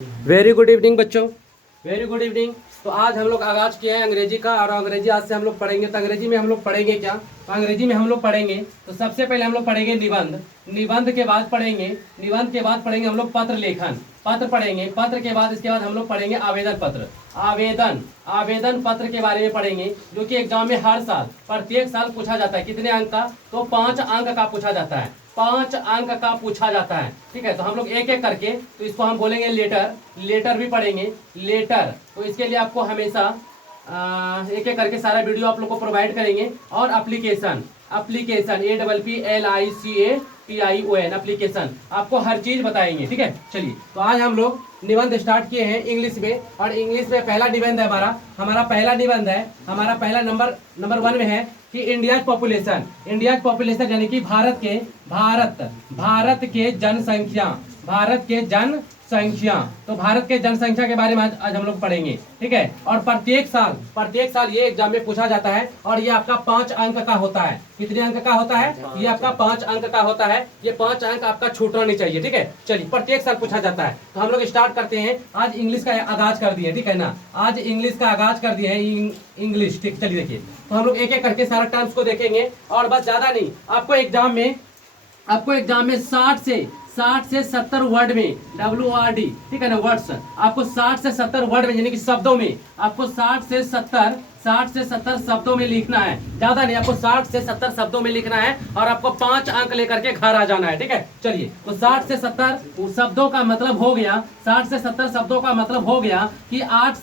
Very good evening बच्चों, very good evening. तो आज हम लोग आगाज किए हैं अंग्रेजी का, और अंग्रेजी आज से हम लोग पढ़ेंगे। तो अंग्रेजी में हम लोग पढ़ेंगे क्या? तो अंग्रेजी में हम लोग पढ़ेंगे, तो सबसे पहले हम लोग पढ़ेंगे निबंध। निबंध के बाद पढ़ेंगे, निबंध के बाद पढ़ेंगे हम लोग पत्र लेखन। पत्र पढ़ेंगे, पत्र के बाद इसके बाद हम लोग पढ़ेंगे आवेदन पत्र। आवेदन आवेदन पत्र के बारे में पढ़ेंगे, जो कि एग्जाम में हर साल प्रत्येक साल पूछा जाता है। कितने अंक का? तो 5 अंक का पूछा जाता है। 5 अंक का पूछा जाता है। ठीक है, तो हम लोग एक एक करके, तो इसको हम बोलेंगे लेटर। लेटर भी पढ़ेंगे, लेटर। तो इसके लिए आपको हमेशा एक एक करके सारा वीडियो आप लोग को प्रोवाइड करेंगे। और एप्लीकेशन, एप्लीकेशन APPLICATION, एप्लीकेशन, आपको हर चीज बताएंगे। ठीक है, चलिए। तो आज हम लोग निबंध स्टार्ट किए हैं इंग्लिश में, और इंग्लिश में पहला निबंध है हमारा पहला निबंध है हमारा पहला नंबर 1 में है कि इंडिया पॉपुलेशन। इंडिया पॉपुलेशन यानी कि भारत के जनसंख्या, भारत के जनसंख्या। तो भारत के जनसंख्या के बारे में आज हम लोग पढ़ेंगे। ठीक है, और प्रत्येक साल ये एग्जाम में पूछा जाता है, और ये आपका 5 अंक का होता है। कितने अंक का होता है? ये आपका 5 अंक का होता है। ये 5 अंक आपका छूटना नहीं चाहिए। ठीक है, चलिए, प्रत्येक साल पूछा जाता है। तो हम लोग स्टार्ट करते हैं। आज इंग्लिश का आगाज कर दिए, ठीक है ना? आज इंग्लिश का आगाज कर दिए हैं, इंग्लिश। ठीक, चलिए देखिए। तो हम लोग एक एक करके सारा टर्म्स को देखेंगे, और बस ज्यादा नहीं, आपको एग्जाम में 60 से 70 वर्ड में, WORD, ठीक है ना, वर्ड्स, आपको 60 से 70 वर्ड में, यानी कि शब्दों में आपको 60 से 70 शब्दों में लिखना है। ज्यादा नहीं, आपको 60 से 70 शब्दों में लिखना है, और आपको 5 अंक लेकर के घर आ जाना है। ठीक है, चलिए। तो 60 से 70 शब्दों का मतलब हो गया, 60 से 70 शब्दों का मतलब हो गया कि 8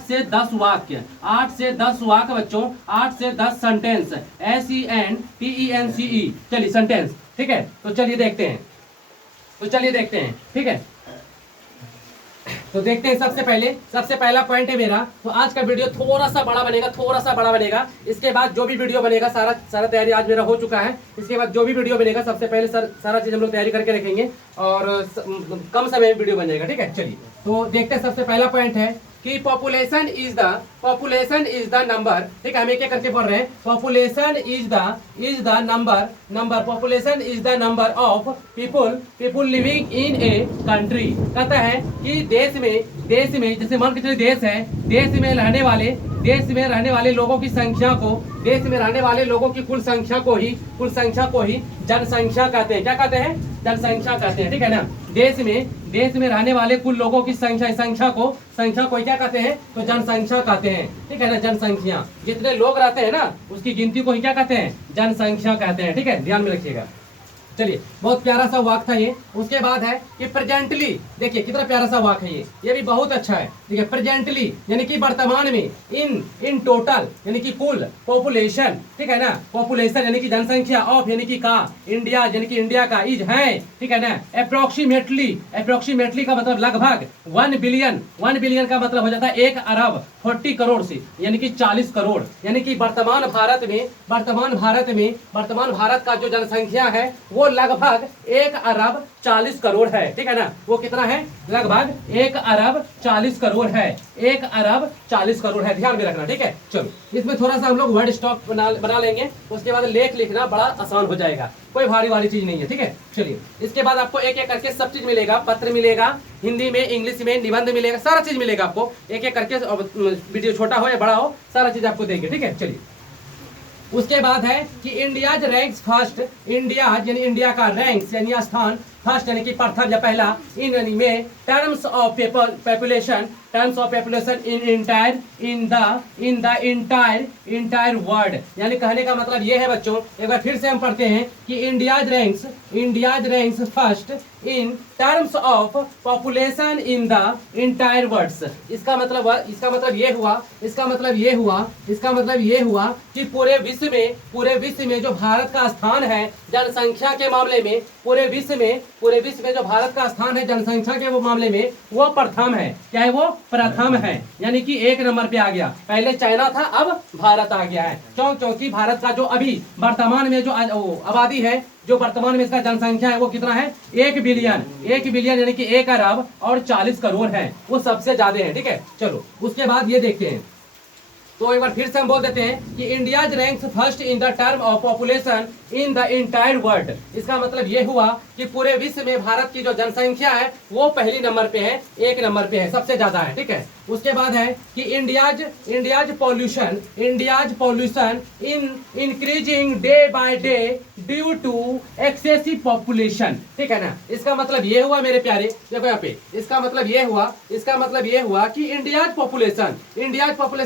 से 10 वाक्य, 8 से 10 वाक्य बच्चों, 8 से 10 सेंटेंस, SENTENCE। चलिए, सेंटेंस। ठीक है, तो चलिए देखते हैं। ठीक है, तो देखते हैं। सबसे पहला पॉइंट है मेरा। तो आज का वीडियो थोड़ा सा बड़ा बनेगा। इसके बाद जो भी वीडियो बनेगा, सारा तैयारी आज मेरा हो चुका है। इसके बाद जो भी वीडियो बनेगा, सबसे पहले सारा चीज हम लोग तैयारी करके रखेंगे, और कम समय में वीडियो बनेगा। ठीक है, चलिए। तो देखते हैं। सबसे पहला पॉइंट है कि पॉपुलेशन इज द नंबर। ठीक है, हम एक करके पढ़ रहे हैं। Population is the population is the number of people living in a country. कहता है कि देश में जैसे मान के चलिए देश है, देश में रहने वाले लोगों की संख्या को, देश में रहने वाले लोगों की कुल संख्या को ही जनसंख्या कहते हैं। क्या कहते हैं? जनसंख्या कहते हैं। ठीक है ना? देश में रहने वाले कुल लोगों की संख्या को क्या कहते हैं? तो जनसंख्या कहते हैं। ठीक है ना? जनसंख्या, जितने लोग रहते हैं ना, उसकी गिनती को ही क्या कहते हैं? जनसंख्या कहते हैं। ठीक है, ध्यान में रखिएगा। चलिए, बहुत प्यारा सा वाक्य था ये। उसके बाद है कि प्रेजेंटली, देखिए कितना प्यारा सा वाक्य है ये भी बहुत अच्छा है। देखिए, प्रेजेंटली यानी कि वर्तमान में, इन टोटल यानी कि कुल, पॉपुलेशन, ठीक है ना, पॉपुलेशन यानी कि जनसंख्या, ऑफ यानी कि का, इंडिया यानी कि इंडिया का, इज है, ठीक है ना, अप्रोक्सीमेटली का मतलब लगभग, 1 बिलियन का मतलब हो जाता है 1 अरब 40 करोड़ से, यानी कि 40 करोड़। यानी कि वर्तमान भारत का जो जनसंख्या है वो लगभग 1 अरब 40 करोड़ है। ठीक है ना? वो कितना है? लगभग 1 अरब 40 करोड़ है। 1 अरब 40 करोड़ है, ध्यान में रखना। ठीक है, चलो। इसमें थोड़ा सा हम लोग वर्ड स्टॉक बना लेंगे, उसके बाद लेख लिखना बड़ा आसान हो जाएगा, कोई भारी वाली चीज नहीं है। ठीक है, चलिए। इसके बाद आपको एक एक करके सब चीज मिलेगा। पत्र मिलेगा, हिंदी में, इंग्लिश में, निबंध मिलेगा, सारा चीज मिलेगा आपको एक एक करके। वीडियो छोटा हो या बड़ा हो, सारा चीज आपको देंगे। ठीक है, चलिए। उसके बाद है कि इंडियाज रैंक्स फर्स्ट, इंडिया का रैंक्स यानी स्थान, फर्स्ट यानी कि प्रथम या पहला, इन में terms of population in the entire world. यानी कहने का मतलब ये है बच्चों, एक बार फिर से हम पढ़ते हैं कि India's ranks first in terms of population in the entire world. इसका मतलब ये हुआ कि पूरे विश्व में जो भारत का स्थान है जनसंख्या के मामले में, पूरे विश्व में जो भारत का स्थान है जनसंख्या के वो मामले में, वो प्रथम है। क्या है? वो प्रथम है, यानी कि 1 नंबर पे आ गया। पहले चाइना था, अब भारत आ गया है। क्योंकि भारत का जो अभी वर्तमान में जो आबादी है, जो वर्तमान में इसका जनसंख्या है, वो कितना है? 1 बिलियन यानी कि 1 अरब और 40 करोड़ है, वो सबसे ज्यादा है। ठीक है, चलो। उसके बाद ये देखते हैं। तो एक बार फिर से हम बोल देते हैं कि India ranks first in the term of population in the entire world. इसका मतलब ये हुआ कि पूरे विश्व में भारत की जो जनसंख्या है वो पहली नंबर पे है, 1 नंबर पे है, सबसे ज्यादा है, ठीक है। उसके बाद है कि India's pollution in increasing day by day due to excessive population, ठीक है ना। इसका मतलब ये हुआ मेरे प्यारे, देखो यहाँ पे, इसका मतलब ये हुआ कि इंडियाज पॉपुलेशन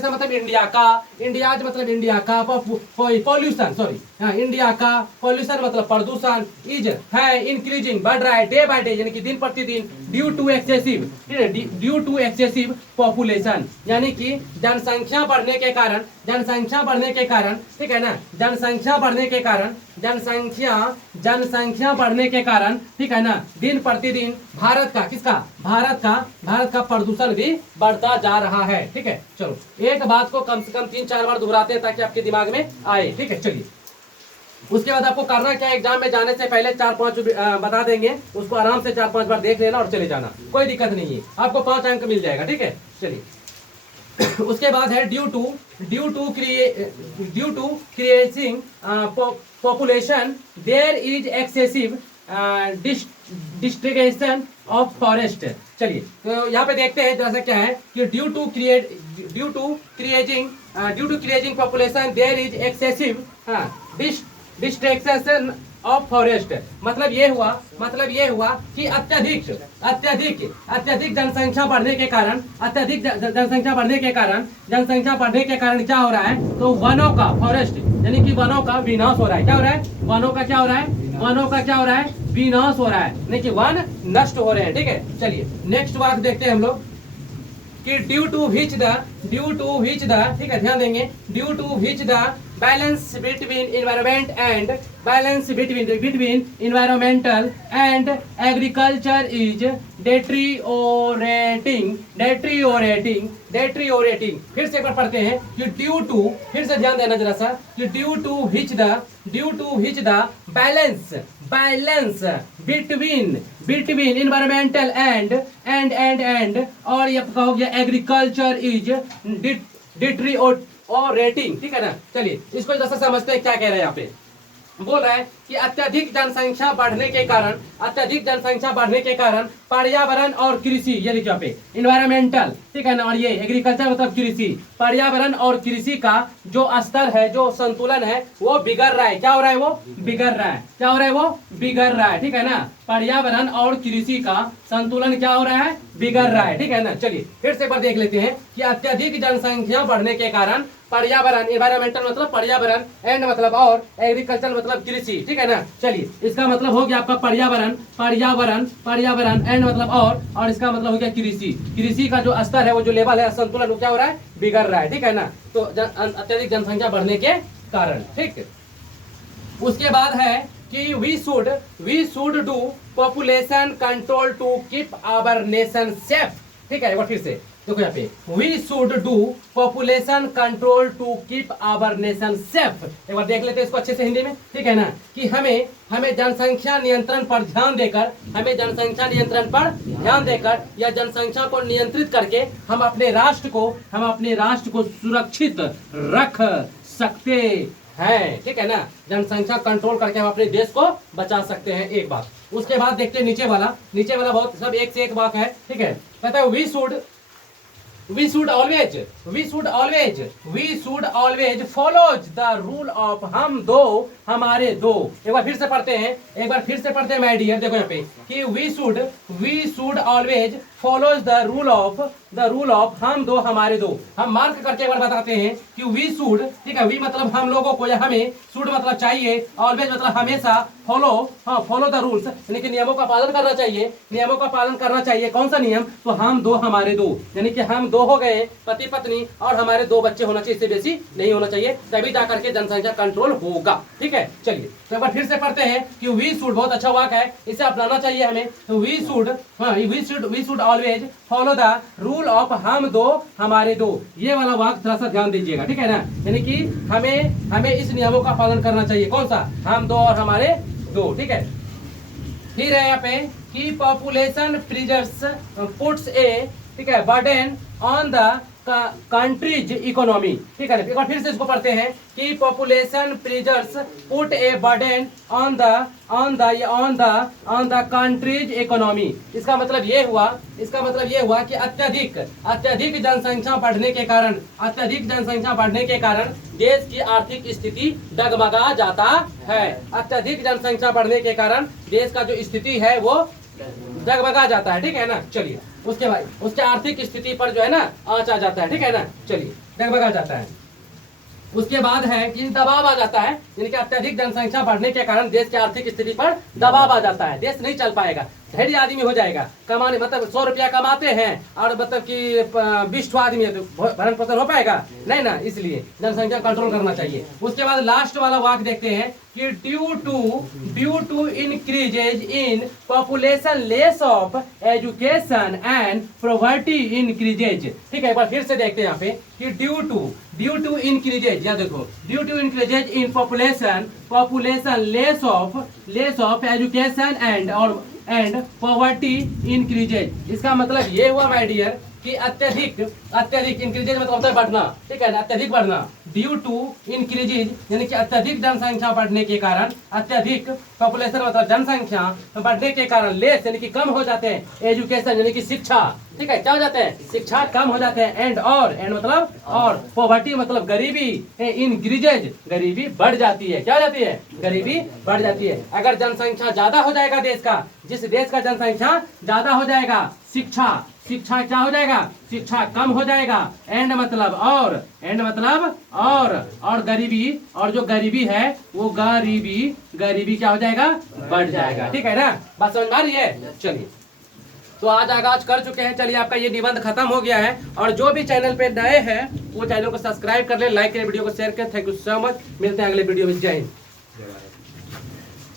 मतलब इंडियाज मतलब इंडिया का पॉल्यूशन, सॉरी हाँ, इंडिया का पॉल्यूशन मतलब प्रदूषण इज है इंक्रीजिंग, बढ़ रहा है, डे बाय डे यानी कि दिन प्रतिदिन, ड्यू टू एक्सेसिव पॉपुलेशन, यानी कि जनसंख्या बढ़ने के कारण, ठीक है ना, जनसंख्या बढ़ने के कारण, ठीक है ना, दिन प्रतिदिन भारत का प्रदूषण भी बढ़ता जा रहा है, ठीक है। चलो एक बात को कम से कम 3-4 बार दोहराते हैं ताकि आपके दिमाग में आए, ठीक है। चलिए उसके बाद आपको करना क्या, एग्जाम में जाने से पहले 4-5 बता देंगे, उसको आराम से 4-5 बार देख लेना और चले जाना, कोई दिक्कत नहीं है, आपको 5 अंक मिल जाएगा, ठीक है। चलिए उसके बाद है due to creating population there is excessive destruction of forest. चलिए तो यहाँ पे देखते हैं जैसा क्या है कि due to creating population there is excessive distraction of forest. मतलब ये हुआ कि अत्यधिक जनसंख्या बढ़ने के कारण, क्या हो रहा है, तो वनों का, फॉरेस्ट यानी कि वनों का विनाश हो रहा है। क्या हो रहा है, वनों का क्या हो रहा है, विनाश हो रहा है, यानी कि वन नष्ट हो रहे हैं, ठीक है। चलिए नेक्स्ट बात देखते हैं हम लोग कि ड्यू टू विच द, ठीक है, ध्यान देंगे, due to which the balance between environmental and agriculture is deteriorating। फिर से एक बार पढ़ते हैं कि ड्यू टू, फिर से ध्यान देना जरा सा, कि due to which the balance between environmental and और ये आपका हो गया एग्रीकल्चर इज डिटरियोरेटिंग, ठीक है ना। चलिए इसको जैसा समझते हैं क्या कह रहे हैं यहाँ पे, बोल रहा है कि अत्यधिक जनसंख्या बढ़ने के कारण पर्यावरण और कृषि, ये लिखिए यहाँ पे इन्वायरमेंटल, ठीक है ना, और ये एग्रीकल्चर मतलब कृषि, पर्यावरण और कृषि का जो स्तर है, जो संतुलन है वो बिगड़ रहा है। क्या हो रहा है, वो बिगड़ रहा है, ठीक है ना। पर्यावरण और कृषि का संतुलन क्या हो रहा है, बिगड़ रहा है, ठीक है ना। चलिए फिर से एक बार देख लेते हैं कि अत्यधिक जनसंख्या बढ़ने के कारण पर्यावरण, इन्वायरमेंटल मतलब पर्यावरण, एंड मतलब और, एग्रीकल्चर मतलब कृषि, ठीक है ना। चलिए इसका मतलब हो गया आपका पर्यावरण एंड मतलब और इसका मतलब हो गया कृषि का जो स्तर है, वो जो लेवल है, संतुलन वो क्या हो रहा है, बिगड़ रहा है, ठीक है ना। तो अत्यधिक जनसंख्या बढ़ने के कारण, ठीक। उसके बाद है कि we should do population control to keep our nation safe, ठीक है। एक बार फिर से देखो यहाँ पे, we should do population control to keep our nation safe. एक बार देख लेते हैं इसको अच्छे से हिंदी में, ठीक है ना, कि हमें जनसंख्या नियंत्रण पर ध्यान देकर, या जनसंख्या को नियंत्रित करके हम अपने राष्ट्र को सुरक्षित रख सकते हैं, ठीक है ना। जनसंख्या कंट्रोल करके हम अपने देश को बचा सकते हैं, एक बात। उसके बाद देखते हैं नीचे वाला बहुत सब एक से एक बात है, ठीक है। कहता है we should always follow the rule of हम दो हमारे दो। एक बार फिर से पढ़ते हैं माय डियर, देखो यहाँ पे कि we should always follow the rule of हम दो हमारे दो। हम मार्क करके एक बार बताते हैं कि we should, ठीक है, we मतलब हम लोगों को या हमें, should मतलब चाहिए, always मतलब हमेशा, follow the rules यानी कि नियमों का पालन करना चाहिए। कौन सा नियम, तो हम दो हमारे दो, यानी कि हम दो हो गए पति पत्नी और हमारे 2 बच्चे होना चाहिए, इससे बेसी नहीं होना चाहिए, तभी जाकर के जनसंख्या कंट्रोल होगा, ठीक है। चलिए तो एक बार फिर से पढ़ते हैं कि वी शुड, बहुत अच्छा वाक्य है, इसे अपनाना चाहिए हमें। तो we should always follow the rule of हम दो हमारे दो। ये वाला वाक्य थोड़ा सा ध्यान दीजिएगा, ठीक है ना, यानी कि हमें इस नियमों का पालन करना चाहिए। कौन सा, हम दो और हमारे दो, ठीक है। फिर है यहाँ पे कि पॉपुलेशन प्रेशर्स पुट्स ए, ठीक है, burden on the countries economy. ठीक है, एक बार फिर से इसको पढ़ते हैं कि population pressures put a burden on the countries economy. इसका मतलब ये हुआ कि अत्यधिक जनसंख्या बढ़ने के कारण देश की आर्थिक स्थिति डगमगा जाता है। अत्यधिक जनसंख्या बढ़ने के कारण देश का जो स्थिति है वो डगमगा जाता है। ठीक है ना, चलिए उसके बाद उसके आर्थिक स्थिति पर जो है ना आंच आ जाता है। ठीक है ना, चलिए डगमगा जाता है। उसके बाद है कि दबाव आ जाता है, यानी कि अत्यधिक जनसंख्या बढ़ने के कारण देश की आर्थिक स्थिति पर दबाव आ जाता है। देश नहीं चल पाएगा, ढेरी आदमी हो जाएगा कमाने, मतलब 100 रुपया कमाते हैं और मतलब कि 20 आदमी है तो भरण पोषण हो पाएगा नहीं ना, इसलिए जनसंख्या कंट्रोल करना चाहिए। उसके बाद लास्ट वाला वाक्य देखते हैं कि due to increases in population less of education and poverty increases. ठीक है, एक बार फिर से देखते हैं यहाँ पे कि ड्यू टू इंक्रीजेज, या देखो due to increases in population less of education and poverty increases. इसका मतलब ये हुआ माय डियर कि अत्यधिक इंक्रीजेज मतलब बढ़ना। ठीक है ना, अत्यधिक बढ़ना। ड्यू टू इंक्रीजेज यानी कि अत्यधिक जनसंख्या बढ़ने के कारण, अत्यधिक पॉपुलेशन मतलब जनसंख्या बढ़ने के कारण, लेस यानी कि कम हो जाते हैं, एजुकेशन यानी कि शिक्षा। ठीक है, क्या हो जाते हैं, शिक्षा कम हो जाते हैं, एंड मतलब और, पॉवर्टी मतलब गरीबी, इंक्रीजेज गरीबी बढ़ जाती है। क्या हो जाती है, गरीबी बढ़ जाती है। अगर जनसंख्या ज्यादा हो जाएगा देश का, जिस देश का जनसंख्या ज्यादा हो जाएगा, शिक्षा क्या हो जाएगा, शिक्षा कम हो जाएगा, एंड मतलब और गरीबी, और जो गरीबी है वो गरीबी क्या हो जाएगा, बढ़ जाएगा। ठीक है ना, बात समझ में आ रही है। चलिए तो आज आगाज कर चुके हैं। चलिए आपका ये निबंध खत्म हो गया है, और जो भी चैनल पे नए हैं वो चैनल को सब्सक्राइब कर ले, लाइक करें, वीडियो को शेयर करें। थैंक यू सो मच, मिलते हैं अगले वीडियो में। जय हिंद।